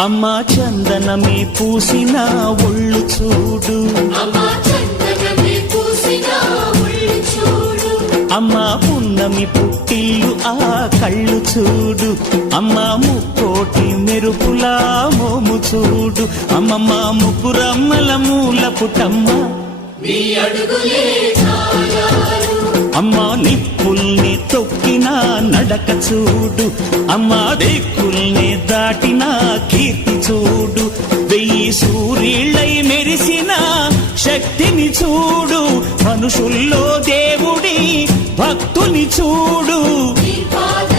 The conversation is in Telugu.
అమ్మా చందనమే పూసిన ఒళ్ళు చూడు, అమ్మా పున్నమి పుట్టిల్లు ఆ కళ్ళు చూడు, అమ్మా ముక్కోటి మెరుపులా మోము చూడు, అమ్మమ్మ ముగ్గురమ్మల మూల పుటమ్మ అమ్మా నిప్పుల్ని తొక్కిన నడక చూడు, అమ్మా దిక్కుల్ని దాటిన కీర్తి చూడు, 1000 సూర్యుళ్ళై మెరిసిన శక్తిని చూడు, మనుషుల్లో దేవుడి భక్తుని చూడు.